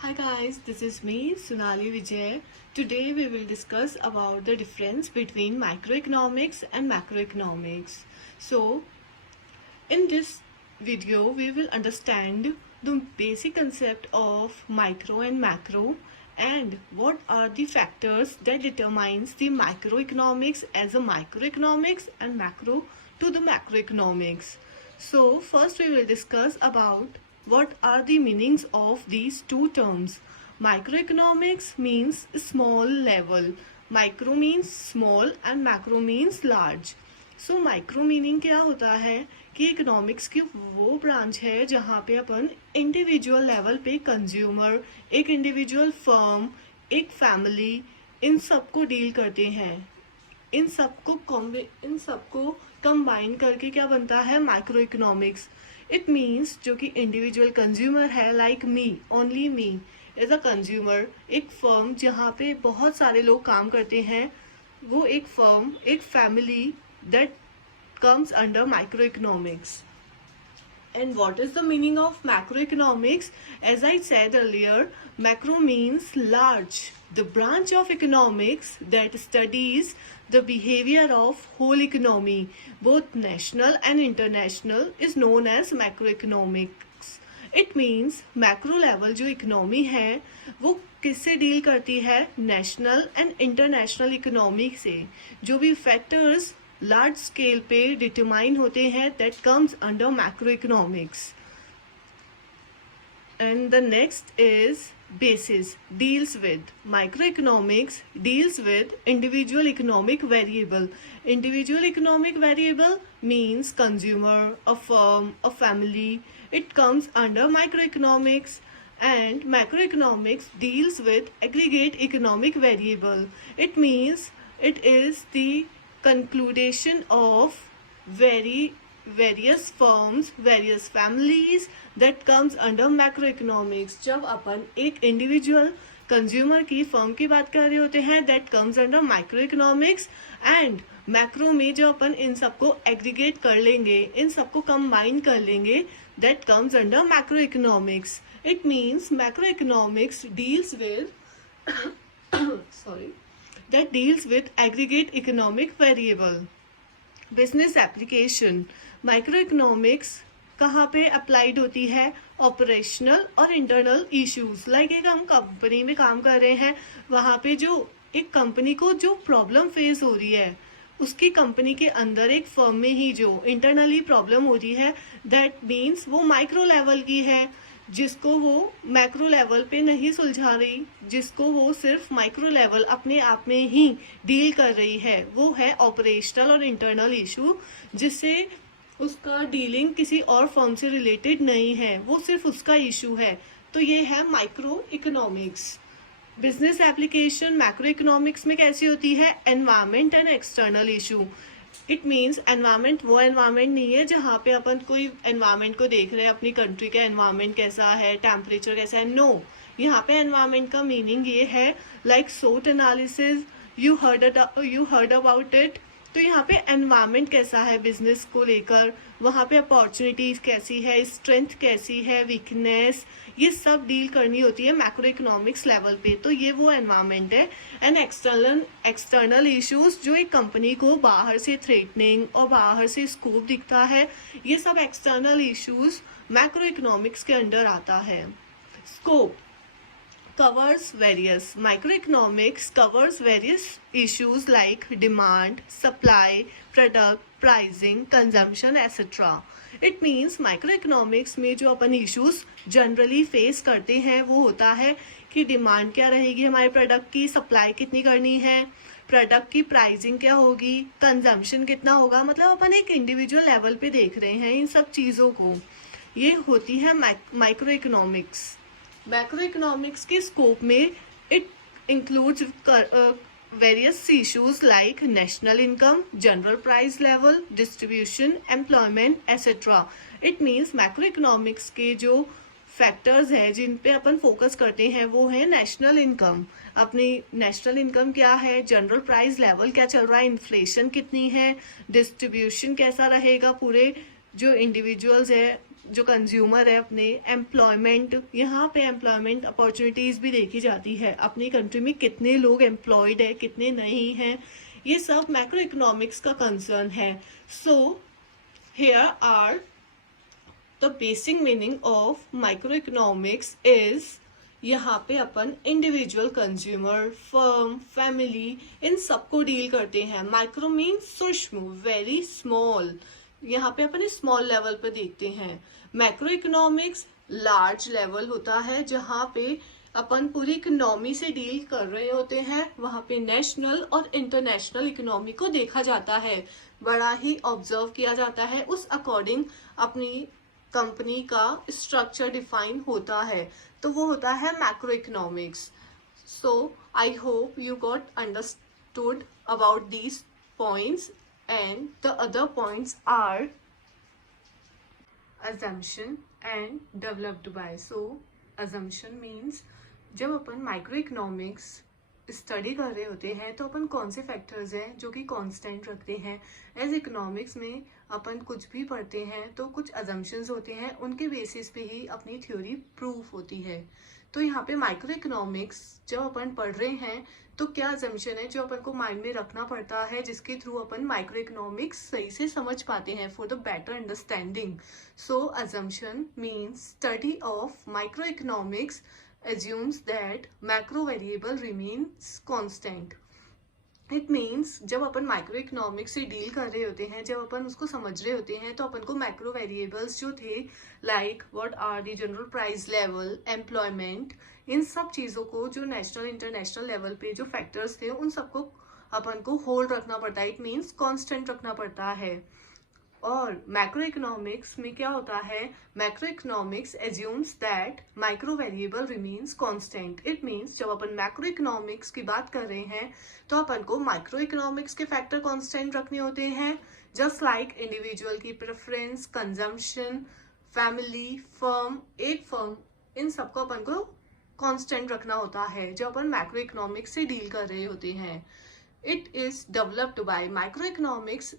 Hi guys, this is me Sonali Vijay. Today we will discuss about the difference between microeconomics and macroeconomics. So, in this video we will understand the basic concept of micro and macro and what are the factors that determines the microeconomics as a microeconomics and macro to the macroeconomics. So, first we will discuss about what are the meanings of these two terms. Microeconomics means small level, micro means small and macro means large. So micro meaning क्या होता है कि economics की वो branch है जहाँ पे अपन इंडिविजुअल लेवल पे कंज्यूमर, एक इंडिविजुअल फर्म, एक फैमिली, इन सबको डील करते हैं. इन सबको कंबाइन करके क्या बनता है माइक्रो इकोनॉमिक्स. इट मीन्स जो कि इंडिविजुअल कंज्यूमर है, like me, only me as a consumer, एक फर्म जहाँ पे बहुत सारे लोग काम करते हैं, वो एक फर्म, एक family, that comes under microeconomics. And what is the meaning of macroeconomics? As I said earlier, macro means large, the branch of economics that studies the behavior of whole economy, both national and international, is known as macroeconomics. It means macro level जो economy है वो किससे deal करती है, national and international economy से. जो भी factors large scale पे डिटरमाइन होते हैं, that comes under macro economics. And the next is basis, deals with. Microeconomics deals with individual economic variable. Individual economic variable means consumer, a firm, a family. It comes under microeconomics. And macroeconomics deals with aggregate economic variable. It means it is the conclusion of various firms, various families, that comes under macroeconomics. जब अपन एक individual consumer की firm की बात कर रहे होते हैं, that comes under micro economics. And macro में जो अपन इन सबको एग्रीगेट कर लेंगे, इन सबको कंबाइन कर लेंगे, that comes under macro economics. It means macro economics deals with that deals with aggregate economic variable. Business application. Microeconomics कहाँ पे अप्लाइड होती है, ऑपरेशनल और इंटरनल इश्यूज. लाइक एक हम कंपनी में काम कर रहे हैं, वहाँ पे जो एक कंपनी को जो प्रॉब्लम फेस हो रही है, उसकी कंपनी के अंदर एक फर्म में ही जो इंटरनली प्रॉब्लम हो रही है, दैट मीन्स वो माइक्रो लेवल की है, जिसको वो मैक्रो लेवल पे नहीं सुलझा रही, जिसको वो सिर्फ माइक्रो लेवल अपने आप में ही डील कर रही है, वो है ऑपरेशनल और इंटरनल इशू, जिससे उसका डीलिंग किसी और फर्म से रिलेटेड नहीं है, वो सिर्फ उसका इशू है. तो ये है micro economics. Business application macro economics में कैसी होती है, environment and external issue. It means environment वो एनवायरमेंट नहीं है जहाँ पे अपन कोई एनवायरमेंट को देख रहे हैं, अपनी कंट्री का एनवायरमेंट कैसा है, टेम्परेचर कैसा है. नो, यहाँ पे एनवायरमेंट का मीनिंग ये है लाइक सोट analysis, you heard about it. तो यहाँ पे एनवायरमेंट कैसा है बिजनेस को लेकर, वहाँ पे अपॉर्चुनिटीज कैसी है, स्ट्रेंथ कैसी है, वीकनेस, ये सब डील करनी होती है मैक्रो इकोनॉमिक्स लेवल पे. तो ये वो एनवायरमेंट है. एंड एक्सटर्नल इश्यूज जो एक कंपनी को बाहर से थ्रेटनिंग और बाहर से स्कोप दिखता है, ये सब एक्सटर्नल इश्यूज मैक्रो इकोनॉमिक्स के अंडर आता है. Scope covers various. Microeconomics covers various issues like demand, supply, product, pricing, consumption, etc. It means microeconomics में जो अपन issues जनरली फेस करते हैं वो होता है कि डिमांड क्या रहेगी हमारे प्रोडक्ट की, सप्लाई कितनी करनी है, प्रोडक्ट की प्राइसिंग क्या होगी, कंजम्पशन कितना होगा. मतलब अपन एक इंडिविजुअल लेवल पे देख रहे हैं इन सब चीज़ों को. ये होती है माइक्रो इकोनॉमिक्स. मैक्रो इकोनॉमिक्स के स्कोप में it includes various issues like national income, general price level, distribution, employment, etcetera. It means macro economics के जो फैक्टर्स हैं जिन पे अपन फोकस करते हैं वो है नेशनल इनकम. अपनी नेशनल इनकम क्या है, जनरल प्राइस लेवल क्या चल रहा है, इन्फ्लेशन कितनी है, डिस्ट्रीब्यूशन कैसा रहेगा, पूरे जो इंडिविजुअल्स है जो कंज्यूमर है अपने एम्प्लॉयमेंट, यहाँ पे एम्प्लॉयमेंट अपॉर्चुनिटीज़ भी देखी जाती है, अपनी कंट्री में कितने लोग एम्प्लॉयड है कितने नहीं हैं, ये सब मैक्रो इकोनॉमिक्स का कंसर्न है. So here are the basic meaning of micro economics is, यहाँ पे अपन इंडिविजुअल, कंज्यूमर, फर्म, फैमिली, इन सबको डील करते हैं. माइक्रो मीन्स सूक्ष्म, वेरी स्मॉल, यहाँ पे अपन स्मॉल लेवल पे देखते हैं. मैक्रो इकोनॉमिक्स लार्ज लेवल होता है, जहाँ पे अपन पूरी इकोनॉमी से डील कर रहे होते हैं. वहाँ पे नेशनल और इंटरनेशनल इकोनॉमी को देखा जाता है, बड़ा ही ऑब्जर्व किया जाता है, उस अकॉर्डिंग अपनी कंपनी का स्ट्रक्चर डिफाइन होता है, तो वो होता है macro economics. So I hope you got understood about these points. And the other points are assumption and developed by. So assumption means जब अपन माइक्रो इकोनॉमिक्स स्टडी कर रहे होते हैं तो अपन कौन से फैक्टर्स हैं जो कि कांस्टेंट रखते हैं. एज इकोनॉमिक्स में अपन कुछ भी पढ़ते हैं तो कुछ अजम्पशंस होते हैं, उनके बेसिस पे ही अपनी थ्योरी प्रूफ होती है. तो यहाँ पे माइक्रो इकोनॉमिक्स जब अपन पढ़ रहे हैं तो क्या अजम्पशन है जो अपन को माइंड में रखना पड़ता है, जिसके थ्रू अपन माइक्रो इकोनॉमिक्स सही से समझ पाते हैं for the better understanding. So assumption means study of micro economics assumes that macro variable remains constant. It means जब अपन माइक्रो इकोनॉमिक्स से डील कर रहे होते हैं, जब अपन उसको समझ रहे होते हैं, तो अपन को मैक्रो वेरिएबल्स जो थे, like what are the general price level, employment, इन सब चीज़ों को जो नेशनल इंटरनेशनल लेवल पे जो फैक्टर्स थे उन सबको अपन को होल्ड रखना पड़ता है. इट मीन्स कॉन्स्टेंट रखना पड़ता है. और मैक्रो इकोनॉमिक्स में क्या होता है, macro economics assumes that micro variable remains constant. It means जब अपन मैक्रो इकोनॉमिक्स की बात कर रहे हैं तो अपन को माइक्रो इकोनॉमिक्स के फैक्टर कांस्टेंट रखने होते हैं, जस्ट लाइक इंडिविजुअल की प्रेफरेंस, कंजम्पशन, फैमिली, फर्म, एक फर्म, इन सबको अपन को कांस्टेंट रखना होता है जब अपन मैक्रो इकोनॉमिक्स से डील कर रहे होते हैं. It is developed by micro economics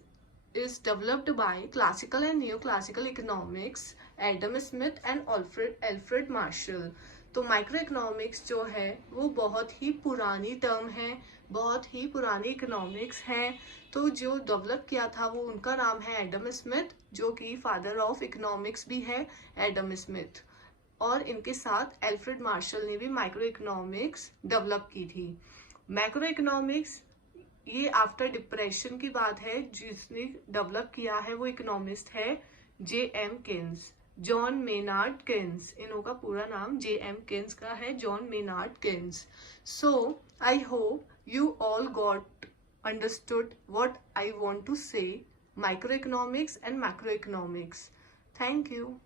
is developed by classical and neoclassical economics, Adam Smith and Alfred Marshall. तो माइक्रो इकोनॉमिक्स जो है वो बहुत ही पुरानी टर्म है, बहुत ही पुरानी इकोनॉमिक्स है. तो जो डेवलप किया था वो उनका नाम है एडम स्मिथ, जो कि फादर ऑफ इकोनॉमिक्स भी है एडम स्मिथ. और इनके साथ अल्फ्रेड मार्शल ने भी माइक्रो इकोनॉमिक्स डेवलप की थी. मैक्रो इकोनॉमिक्स ये आफ्टर डिप्रेशन की बात है, जिसने डेवलप किया है वो इकोनॉमिस्ट है J.M. Keynes, John Maynard Keynes. इन्हों का पूरा नाम J.M. केन्स का है, John Maynard Keynes. So I hope you all got understood what I want to say, micro economics and macro economics. Thank you.